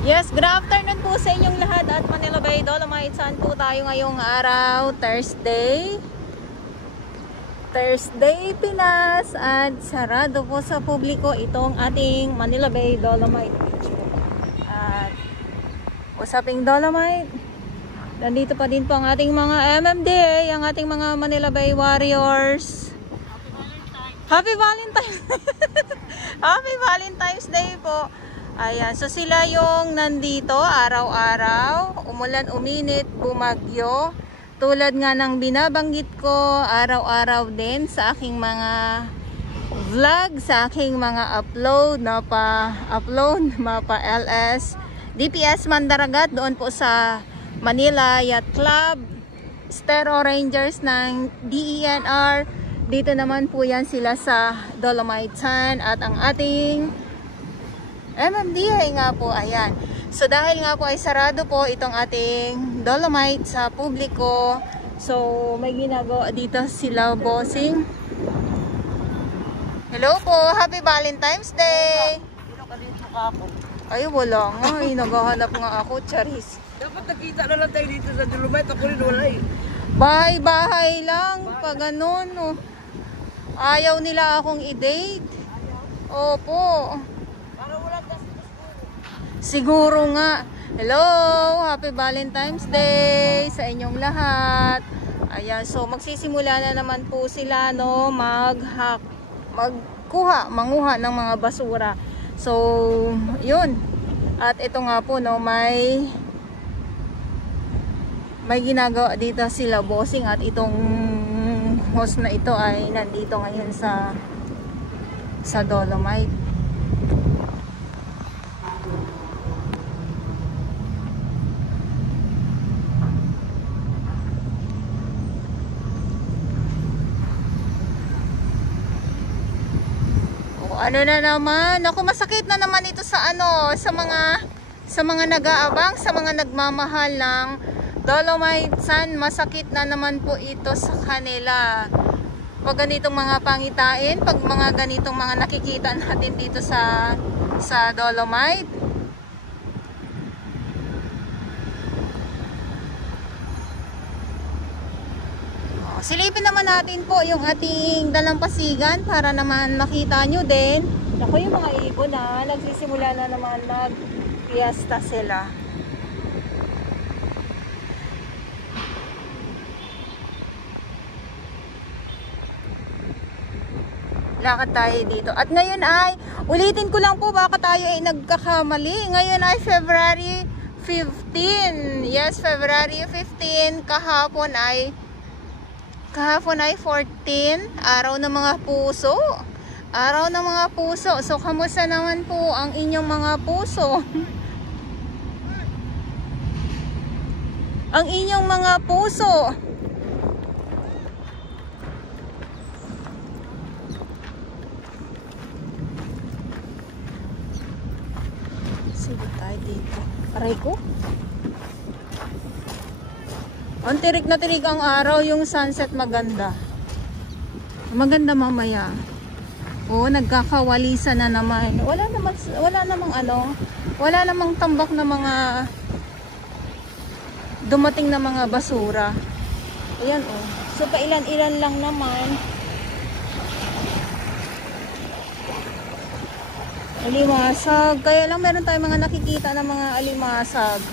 Yes, good afternoon po sa inyong lahat at Manila Bay Dolomites. Saan po tayo ngayong araw? Thursday, Pinas, at sarado po sa publiko itong ating Manila Bay Dolomite Beach. At usaping Dolomite, nandito pa din po ang ating mga MMDA, ang ating mga Manila Bay Warriors. Happy Valentine's Happy Valentine's Day po. Ayan, so sila yung nandito araw-araw, umulan, uminit, bumagyo. Tulad nga ng binabanggit ko, araw-araw din sa aking mga vlog, sa aking mga upload, mapa LS, DPS Mandaragat, doon po sa Manila Yacht Club, Stero Rangers ng DENR. Dito naman po yan sila sa Dolomite at ang ating MMDA nga po, ayan. So dahil nga po ay sarado po itong ating Dolomite sa publiko, so may ginagawa dito sila, bossing. Hello po, Happy Valentine's Day. Ay wala nga, naghahanap nga ako, charis. Dapat nakita na lang tayo dito sa Dolomite, ako rin wala eh. Bahay-bahay lang, pag ganun, oh. Ayaw nila akong i-date. Opo. Siguro nga. Hello, Happy Valentine's Day sa inyong lahat. Ayan, so magsisimula na naman po sila, no, manguha ng mga basura. So, yun. At ito nga po, no, may ginagawa dito sila, bossing, at itong host na ito ay nandito ngayon sa Dolomite. Ano na naman, ako masakit na naman ito sa sa mga nag-aabang, sa mga nagmamahal ng Dolomite Sun. Masakit na naman po ito sa kanila. Pag ganitong mga pangitain, pag mga ganitong mga nakikita natin dito sa Dolomite. Silipin naman natin po yung ating dalampasigan para naman makita nyo din. Ako, yung mga ibon na nagsisimula na naman mag-fiesta sila. Lakad tayo dito. At ngayon ay, ulitin ko lang po, baka tayo ay nagkakamali. Ngayon ay February 15. Yes, February 15. Kahapon ay 14, araw ng mga puso. Araw ng mga puso. So, kamusta naman po ang inyong mga puso? Ang inyong mga puso. Sige tayo dito. Aray ko. Ang tirik na tirik ang araw, yung sunset maganda. Maganda mamaya. Oo, nagkakawalisan na naman. Wala namang tambak na mga dumating na mga basura. Ayan, oh. So pailan-ilan lang naman. Alimasag. Kaya lang meron tayong mga nakikita na mga alimasag.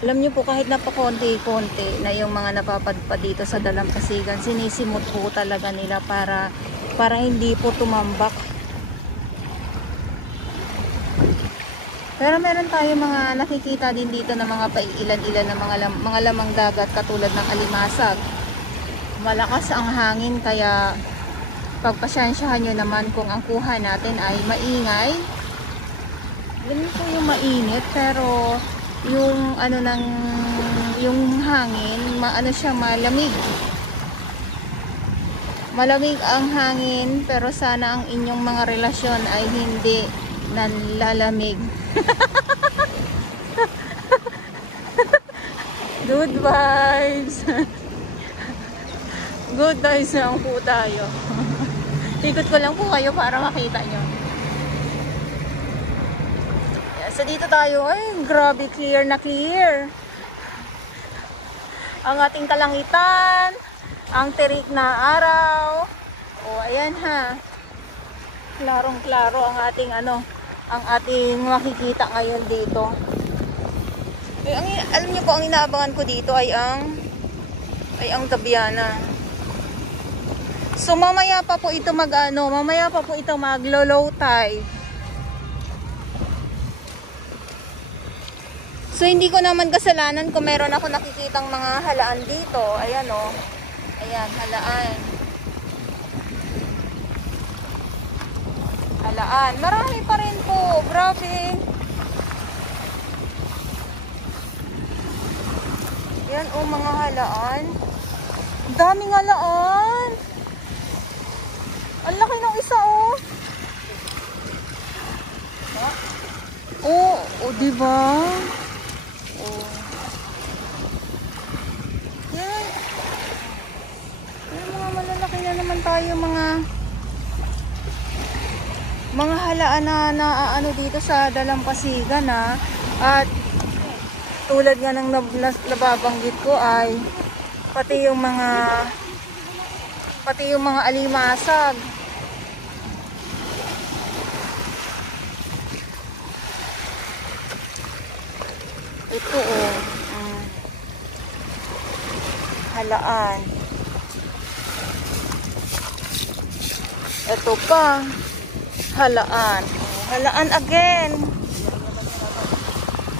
Alam niyo po, kahit napakonti-konti na yung mga napapadpad dito sa dalampasigan, sinisimot po talaga nila para hindi po tumambak. Pero meron tayo mga nakikita din dito na mga paiilan-ilan na mga lamang dagat katulad ng alimasag. Malakas ang hangin, kaya pagpasyansyahan nyo naman kung ang kuha natin ay maingay. Ganun po yung mainit, pero yung yung hangin, siya, malamig. Malamig ang hangin, pero sana ang inyong mga relasyon ay hindi nanlalamig. Good vibes. Good vibes lang po tayo. Ikot ko lang po kayo para makita nyo. Yeah, so dito tayo, ay grabe, clear na clear. Ang ating kalangitan, ang tirik na araw. O ayan ha. Klarong-klaro ang ating ang ating makikita ngayon dito. Alam niyo po, ang inaabangan ko dito ay ang Gabiana. So mamaya pa po ito mamaya pa po ito maglo-low tide. So hindi ko naman kasalanan kung meron ako nakikitang mga halaan dito. Ayan o. Ayan, halaan. Halaan. Marami pa rin po. Grabe. Yan o, mga halaan. Daming halaan. Ang laki ng isa o. Oh, diba? Oh. Yan. Yan, mga malalaki na naman tayo, mga halaan na ano dito sa Dalampasigan ha. At tulad nga ng nababanggit ko ay pati yung mga alimasag. Ito oh. Halaan. Ito pa. Halaan. Halaan again.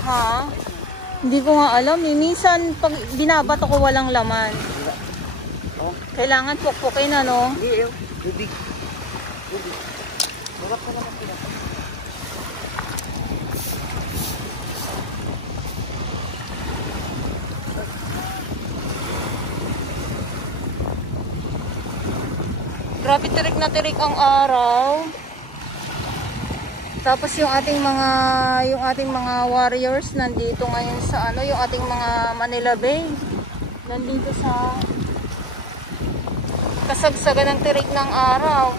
Ha? Hindi ko nga alam. Minsan pag binabato ko walang laman. Kailangan pukpukin ano? Hindi, tubig. Wala ka naman sila. Grabe, tirik na tirik ang araw. Tapos yung ating mga warriors nandito ngayon sa yung ating mga Manila Bay. Nandito sa kasagsagan ng tirik ng araw.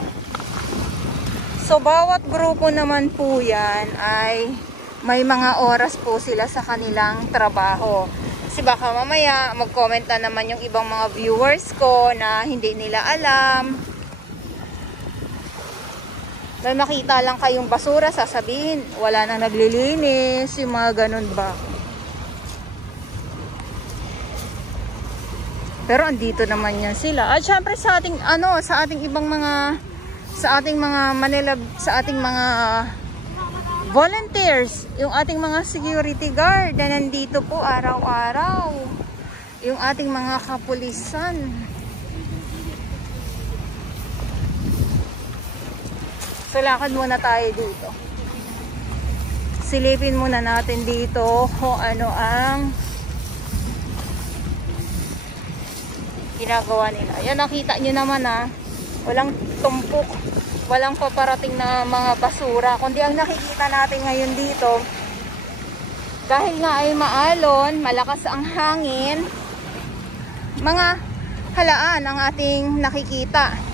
So bawat grupo naman po yan ay may mga oras po sila sa kanilang trabaho. Kasi baka mamaya mag-comment na naman yung ibang mga viewers ko na hindi nila alam. May makita lang kayong basura, sasabihin wala nang naglilinis, yung mga ganun ba. Pero andito naman yan sila. At syempre sa ating mga volunteers, yung ating mga security guard na nandito po araw-araw. Yung ating mga kapulisan. So lakad muna tayo dito. Silipin muna natin dito kung ano ang ginagawa nila. Ayan, nakita nyo naman walang tumpok, walang paparating na mga basura. Kundi ang nakikita natin ngayon dito, dahil nga ay maalon, malakas ang hangin, mga halaan ang ating nakikita.